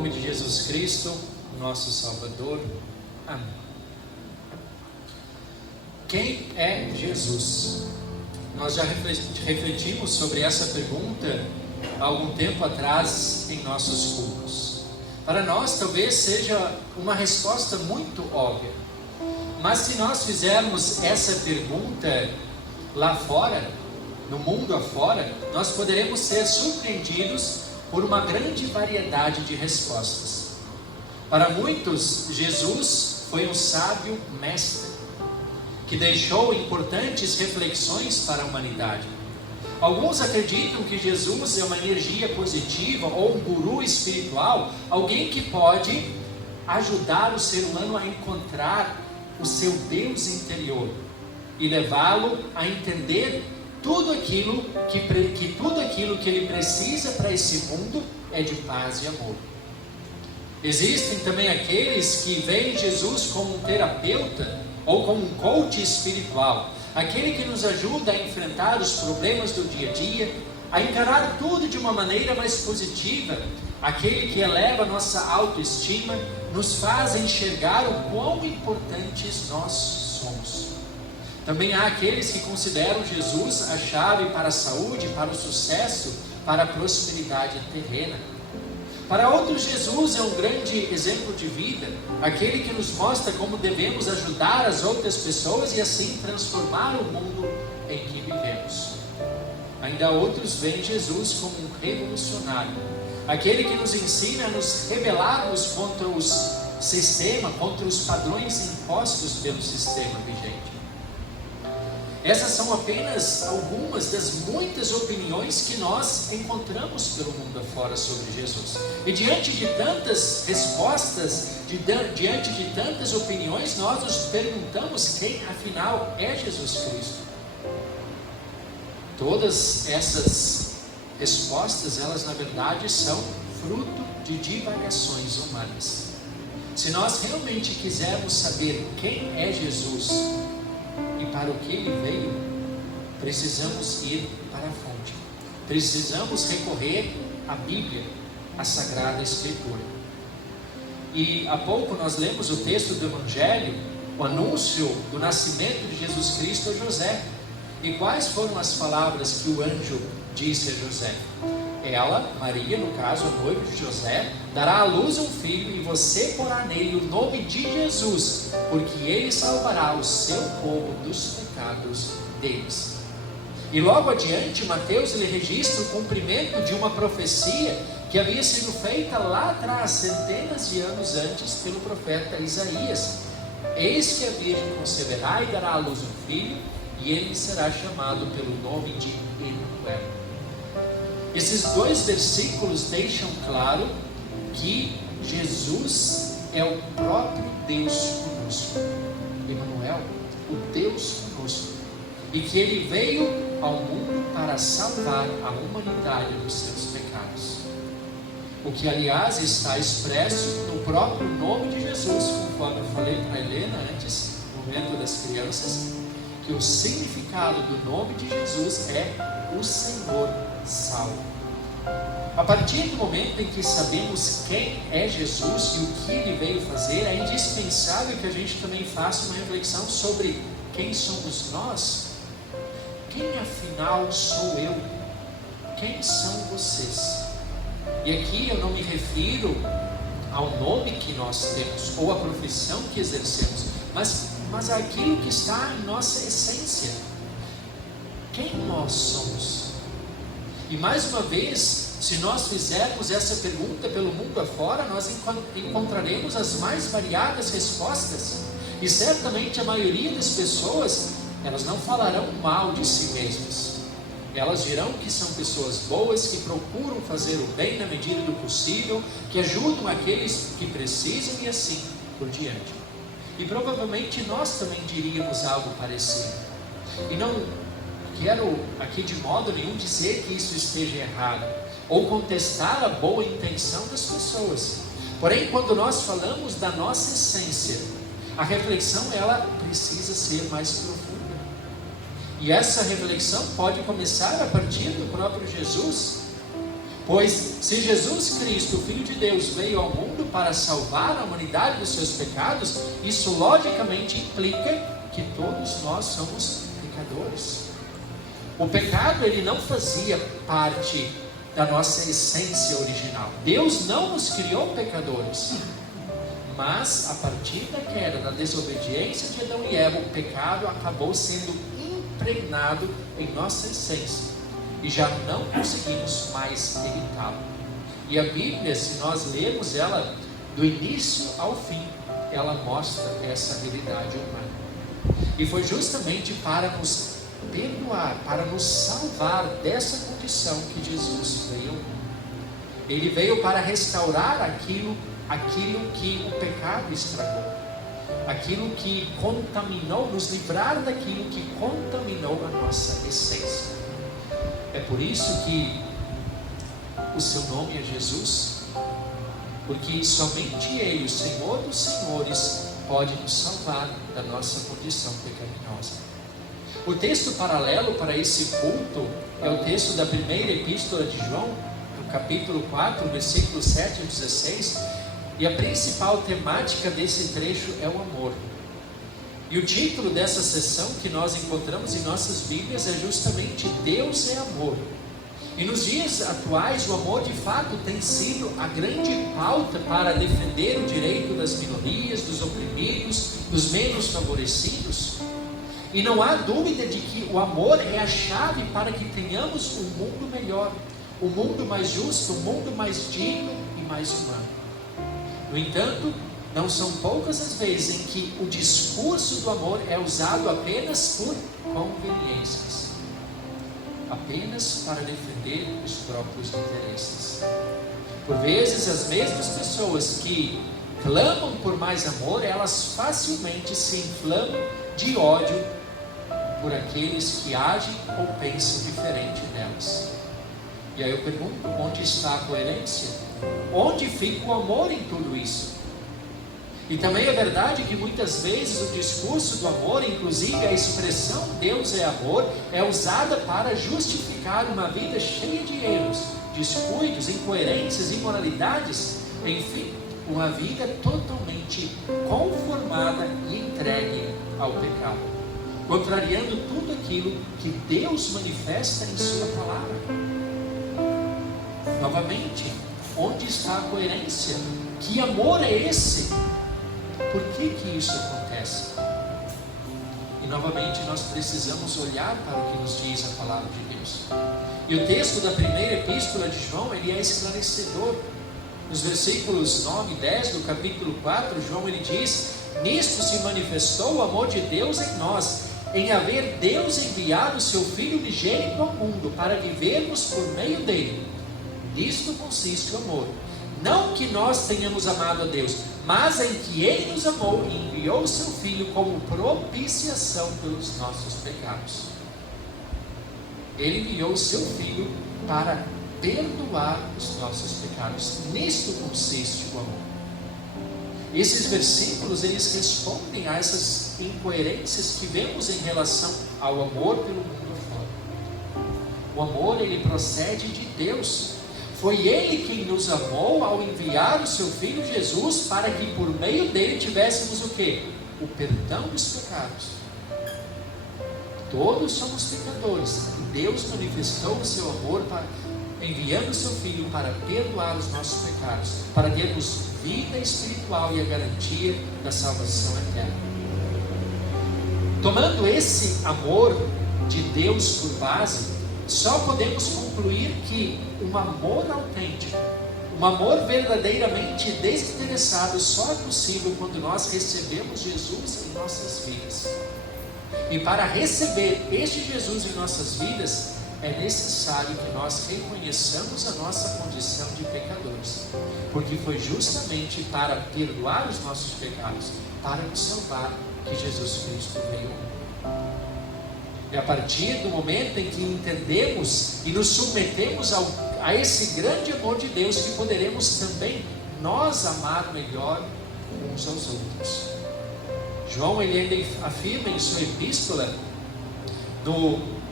nome de Jesus Cristo, nosso Salvador. Amém. Quem é Jesus? Nós já refletimos sobre essa pergunta há algum tempo atrás em nossos cultos. Para nós talvez seja uma resposta muito óbvia, mas se nós fizermos essa pergunta lá fora, no mundo afora, nós poderemos ser surpreendidos por uma grande variedade de respostas. Para muitos, Jesus foi um sábio mestre, que deixou importantes reflexões para a humanidade. Alguns acreditam que Jesus é uma energia positiva ou um guru espiritual, alguém que pode ajudar o ser humano a encontrar o seu Deus interior e levá-lo a entender tudo aquilo que ele precisa para esse mundo é de paz e amor. Existem também aqueles que veem Jesus como um terapeuta ou como um coach espiritual, aquele que nos ajuda a enfrentar os problemas do dia a dia, a encarar tudo de uma maneira mais positiva, aquele que eleva nossa autoestima, nos faz enxergar o quão importantes nós somos. Também há aqueles que consideram Jesus a chave para a saúde, para o sucesso, para a prosperidade terrena. Para outros, Jesus é um grande exemplo de vida, aquele que nos mostra como devemos ajudar as outras pessoas e assim transformar o mundo em que vivemos. Ainda outros veem Jesus como um revolucionário, aquele que nos ensina a nos rebelarmos contra contra os padrões impostos pelo sistema vigente. Essas são apenas algumas das muitas opiniões que nós encontramos pelo mundo afora sobre Jesus. E diante de tantas respostas, diante de tantas opiniões, nós nos perguntamos quem afinal é Jesus Cristo. Todas essas respostas, elas na verdade são fruto de divagações humanas. Se nós realmente quisermos saber quem é Jesus e para o que ele veio, precisamos ir para a fonte. Precisamos recorrer à Bíblia, à Sagrada Escritura. E há pouco nós lemos o texto do Evangelho, o anúncio do nascimento de Jesus Cristo a José. E quais foram as palavras que o anjo disse a José? Ela, Maria, no caso, a noiva de José, dará à luz um filho e você porá nele o nome de Jesus, porque ele salvará o seu povo dos pecados deles. E logo adiante, Mateus ele registra o cumprimento de uma profecia que havia sido feita lá atrás, centenas de anos antes, pelo profeta Isaías. Eis que a Virgem conceberá e dará à luz um filho, e ele será chamado pelo nome de Emanuel. Esses dois versículos deixam claro que Jesus é o próprio Deus conosco. Emanuel, o Deus conosco. E que ele veio ao mundo para salvar a humanidade dos seus pecados. O que aliás está expresso no próprio nome de Jesus, conforme eu falei para a Helena antes, no momento das crianças, que o significado do nome de Jesus é o Senhor salva. A partir do momento em que sabemos quem é Jesus e o que ele veio fazer, é indispensável que a gente também faça uma reflexão sobre quem somos nós. Quem afinal sou eu? Quem são vocês? E aqui eu não me refiro ao nome que nós temos ou à profissão que exercemos, mas àquilo que está em nossa essência. Quem nós somos? E mais uma vez, se nós fizermos essa pergunta pelo mundo afora, nós encontraremos as mais variadas respostas. E certamente a maioria das pessoas, elas não falarão mal de si mesmas. Elas dirão que são pessoas boas, que procuram fazer o bem na medida do possível, que ajudam aqueles que precisam e assim por diante. E provavelmente nós também diríamos algo parecido. E não quero aqui de modo nenhum dizer que isso esteja errado, ou contestar a boa intenção das pessoas. Porém, quando nós falamos da nossa essência, a reflexão ela precisa ser mais profunda. E essa reflexão pode começar a partir do próprio Jesus. Pois se Jesus Cristo, o Filho de Deus, veio ao mundo para salvar a humanidade dos seus pecados, isso logicamente implica que todos nós somos pecadores. O pecado, ele não fazia parte da nossa essência original. Deus não nos criou pecadores. Mas a partir da queda, da desobediência de Adão e Eva, o pecado acabou sendo impregnado em nossa essência. E já não conseguimos mais evitá-lo. E a Bíblia, se nós lermos ela do início ao fim, ela mostra essa realidade humana. E foi justamente para nos perdoar, para nos salvar dessa condição que Jesus veio ao mundo. Ele veio para restaurar aquilo que o pecado estragou, aquilo que contaminou, nos livrar daquilo que contaminou a nossa essência. É por isso que o seu nome é Jesus, porque somente Ele, o Senhor dos Senhores, pode nos salvar da nossa condição pecaminosa. O texto paralelo para esse culto é o texto da primeira epístola de João, no capítulo 4, versículos 7 e 16, e a principal temática desse trecho é o amor. E o título dessa sessão que nós encontramos em nossas Bíblias é justamente Deus é amor. E nos dias atuais o amor de fato tem sido a grande pauta para defender o direito das minorias, dos oprimidos, dos menos favorecidos. E não há dúvida de que o amor é a chave para que tenhamos um mundo melhor, um mundo mais justo, um mundo mais digno e mais humano. No entanto, não são poucas as vezes em que o discurso do amor é usado apenas por conveniências, apenas para defender os próprios interesses. Por vezes, as mesmas pessoas que clamam por mais amor, elas facilmente se inflamam de ódio por aqueles que agem ou pensam diferente delas. E aí eu pergunto, onde está a coerência? Onde fica o amor em tudo isso? E também é verdade que muitas vezes o discurso do amor, inclusive a expressão Deus é amor, é usada para justificar uma vida cheia de erros, descuidos, incoerências, imoralidades, enfim, uma vida totalmente conformada e entregue ao pecado, contrariando tudo aquilo que Deus manifesta em sua palavra. Novamente, onde está a coerência? Que amor é esse? Por que isso acontece? E novamente nós precisamos olhar para o que nos diz a palavra de Deus. E o texto da primeira epístola de João, ele é esclarecedor. Nos versículos 9 e 10 do capítulo 4, João ele diz: nisto se manifestou o amor de Deus em nós, em haver Deus enviado o seu Filho unigênito ao mundo, para vivermos por meio dele. Nisto consiste o amor. Não que nós tenhamos amado a Deus, mas em que Ele nos amou e enviou o seu Filho como propiciação pelos nossos pecados. Ele enviou o seu Filho para perdoar os nossos pecados. Nisto consiste o amor. Esses versículos, eles respondem a essas incoerências que vemos em relação ao amor pelo mundo fora. O amor, ele procede de Deus. Foi Ele quem nos amou ao enviar o seu Filho Jesus para que por meio dele tivéssemos o quê? O perdão dos pecados. Todos somos pecadores e Deus manifestou o seu amor enviando o seu Filho para perdoar os nossos pecados, para termos vida espiritual e a garantia da salvação eterna. Tomando esse amor de Deus por base, só podemos concluir que um amor autêntico, um amor verdadeiramente desinteressado, só é possível quando nós recebemos Jesus em nossas vidas. E para receber este Jesus em nossas vidas, é necessário que nós reconheçamos a nossa condição de pecadores, porque foi justamente para perdoar os nossos pecados, para nos salvar, que Jesus Cristo veio. É a partir do momento em que entendemos e nos submetemos a esse grande amor de Deus que poderemos também nós amar melhor uns aos outros. João ele ainda afirma em sua epístola,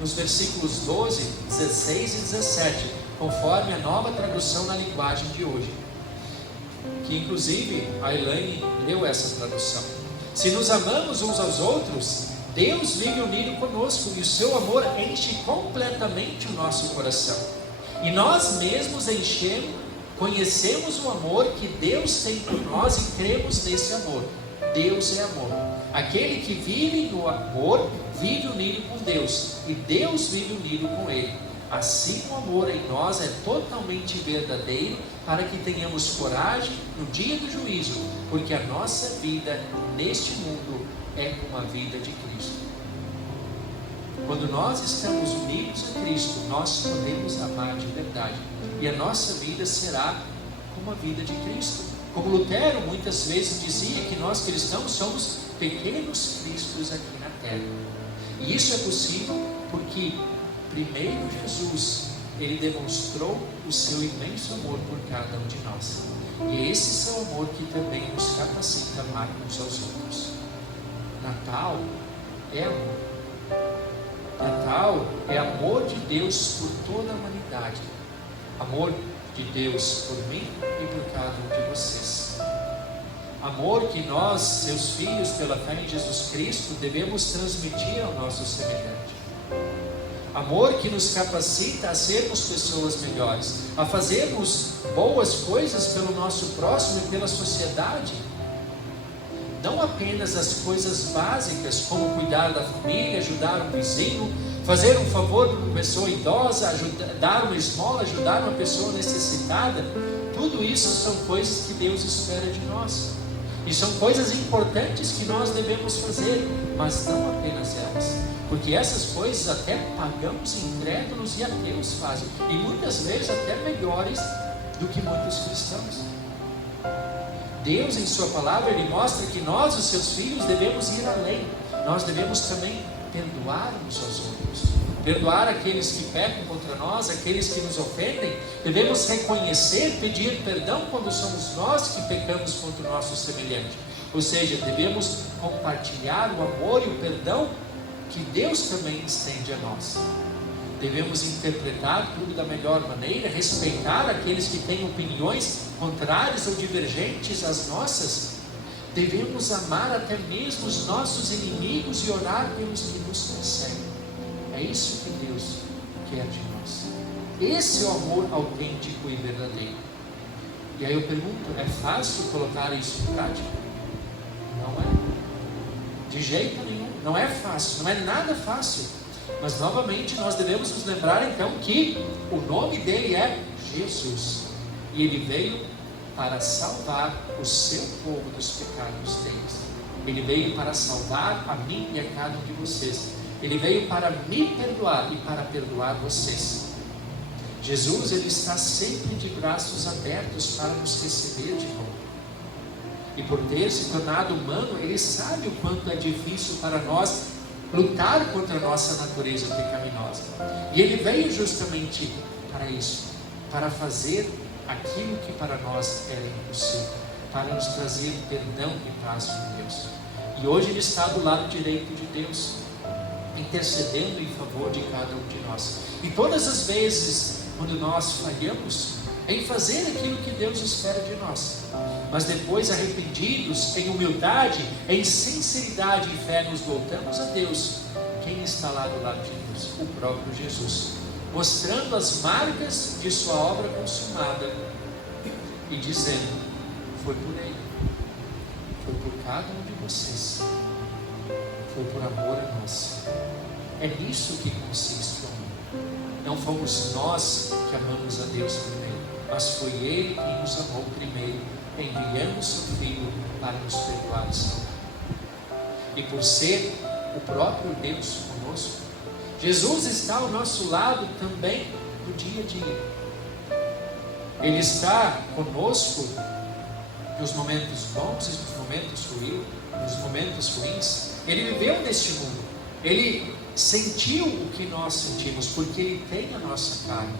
nos versículos 12, 16 e 17: conforme a nova tradução na linguagem de hoje, que inclusive a Elaine leu essa tradução. Se nos amamos uns aos outros, Deus vive unido conosco e o seu amor enche completamente o nosso coração. E nós mesmos conhecemos o amor que Deus tem por nós e cremos nesse amor. Deus é amor. Aquele que vive no amor vive unido com Deus e Deus vive unido com ele. Assim o amor em nós é totalmente verdadeiro, para que tenhamos coragem no dia do juízo, porque a nossa vida neste mundo é como a vida de Cristo. Quando nós estamos unidos a Cristo, nós podemos amar de verdade, e a nossa vida será como a vida de Cristo. Como Lutero muitas vezes dizia que nós cristãos somos pequenos cristos aqui na terra. E isso é possível porque primeiro Jesus, ele demonstrou o seu imenso amor por cada um de nós. E é esse seu amor que também nos capacita a amar uns aos outros. Natal é amor. Natal é amor de Deus por toda a humanidade. Amor de Deus por mim e por cada um de vocês. Amor que nós, seus filhos, pela fé em Jesus Cristo, devemos transmitir ao nosso semelhante. Amor que nos capacita a sermos pessoas melhores, a fazermos boas coisas pelo nosso próximo e pela sociedade. Não apenas as coisas básicas, como cuidar da família, ajudar um vizinho, fazer um favor para uma pessoa idosa, dar uma esmola, ajudar uma pessoa necessitada. Tudo isso são coisas que Deus espera de nós. E são coisas importantes que nós devemos fazer, mas não apenas elas. Porque essas coisas até pagãos, incrédulos e ateus fazem. E muitas vezes até melhores do que muitos cristãos. Deus, em sua palavra, Ele mostra que nós, os seus filhos, devemos ir além. Nós devemos também perdoar uns aos outros. Perdoar aqueles que pecam contra nós, aqueles que nos ofendem. Devemos reconhecer, pedir perdão quando somos nós que pecamos contra o nosso semelhante. Ou seja, devemos compartilhar o amor e o perdão que Deus também estende a nós. Devemos interpretar tudo da melhor maneira, respeitar aqueles que têm opiniões contrárias ou divergentes às nossas. Devemos amar até mesmo os nossos inimigos e orar pelos que nos perseguem. É isso que Deus quer de nós. Esse é o amor autêntico e verdadeiro. E aí eu pergunto, é fácil colocar isso em prática? Não é. De jeito nenhum. Não é fácil, não é nada fácil. Mas novamente nós devemos nos lembrar então que o nome dele é Jesus. E ele veio para salvar o seu povo dos pecados deles. Ele veio para salvar a mim e a cada um de vocês. Ele veio para me perdoar e para perdoar vocês. Jesus, ele está sempre de braços abertos para nos receber de novo. E por ter se tornado humano, ele sabe o quanto é difícil para nós lutar contra a nossa natureza pecaminosa. E ele veio justamente para isso, para fazer aquilo que para nós era impossível, para nos trazer perdão e paz de Deus. E hoje ele está do lado direito de Deus, intercedendo em favor de cada um de nós. E todas as vezes, quando nós falhamos em fazer aquilo que Deus espera de nós, mas depois arrependidos, em humildade, em sinceridade e fé, nos voltamos a Deus. Quem está lá do lado de Deus? O próprio Jesus, mostrando as marcas de sua obra consumada e dizendo: foi por Ele, foi por cada um de vocês, foi por amor a nós. É nisso que consiste o amor. Não fomos nós que amamos a Deus primeiro, mas foi Ele quem nos amou primeiro, enviando o seu Filho para nos perdoar e salvar. E por ser o próprio Deus conosco, Jesus está ao nosso lado também no dia a dia. Ele está conosco nos momentos bons e nos momentos ruins. Ele viveu neste mundo. Ele sentiu o que nós sentimos, porque Ele tem a nossa carne.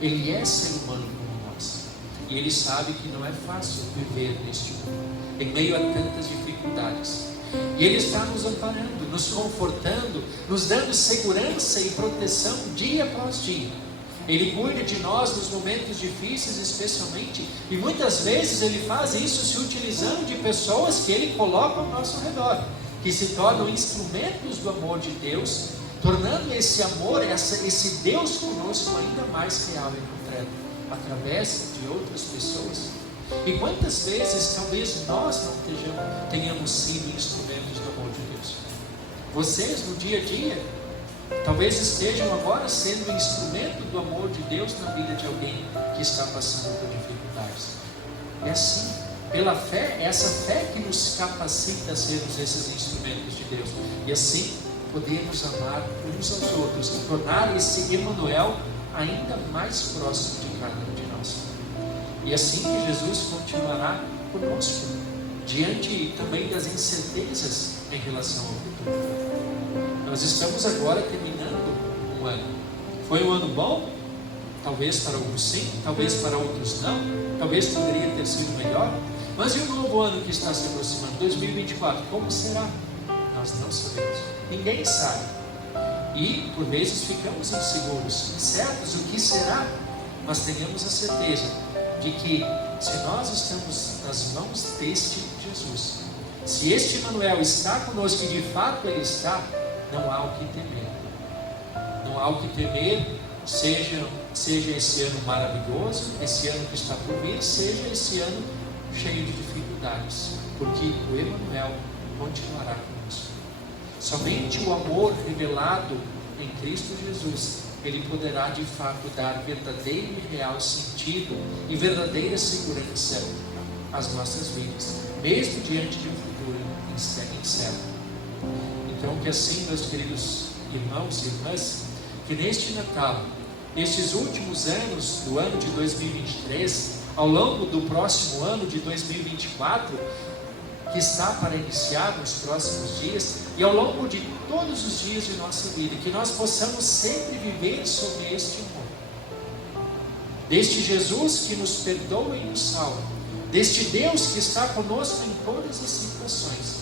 Ele é ser humano como nós. E Ele sabe que não é fácil viver neste mundo, em meio a tantas dificuldades. E Ele está nos amparando, nos confortando, nos dando segurança e proteção dia após dia. Ele cuida de nós nos momentos difíceis, especialmente, e muitas vezes Ele faz isso se utilizando de pessoas que Ele coloca ao nosso redor, que se tornam instrumentos do amor de Deus, tornando esse amor, esse Deus conosco ainda mais real e concreto, através de outras pessoas. E quantas vezes talvez nós não tenhamos sido instrumentos do amor de Deus? Vocês no dia a dia talvez estejam agora sendo instrumento do amor de Deus na vida de alguém que está passando por dificuldades. É assim, pela fé, é essa fé que nos capacita a sermos esses instrumentos de Deus. E assim podemos amar uns aos outros e tornar esse Emmanuel ainda mais próximo de cada um de nós. E assim que Jesus continuará conosco, diante também das incertezas em relação ao futuro. Nós estamos agora terminando um ano. Foi um ano bom? Talvez para alguns sim, talvez para outros não. Talvez poderia ter sido melhor. Mas e o novo ano que está se aproximando? 2024, como será? Nós não sabemos. Ninguém sabe. E por vezes ficamos inseguros, incertos o que será. Mas tenhamos a certeza de que se nós estamos nas mãos deste Jesus, se este Emmanuel está conosco e de fato Ele está, não há o que temer. Não há o que temer, seja esse ano maravilhoso, esse ano que está por vir, seja esse ano cheio de dificuldades, porque o Emmanuel continuará conosco. Somente o amor revelado em Cristo Jesus, Ele poderá de fato dar verdadeiro e real sentido e verdadeira segurança às nossas vidas, mesmo diante de um futuro incerto. Então, que assim, meus queridos irmãos e irmãs, que neste Natal, nestes últimos anos do ano de 2023, ao longo do próximo ano de 2024, que está para iniciar nos próximos dias, e ao longo de todos os dias de nossa vida, que nós possamos sempre viver sob este amor, deste Jesus que nos perdoa e nos salva, deste Deus que está conosco em todas as situações.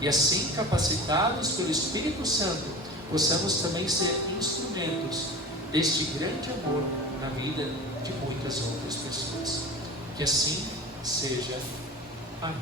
E assim, capacitados pelo Espírito Santo, possamos também ser instrumentos deste grande amor na vida de muitas outras pessoas. Que assim seja. Amém.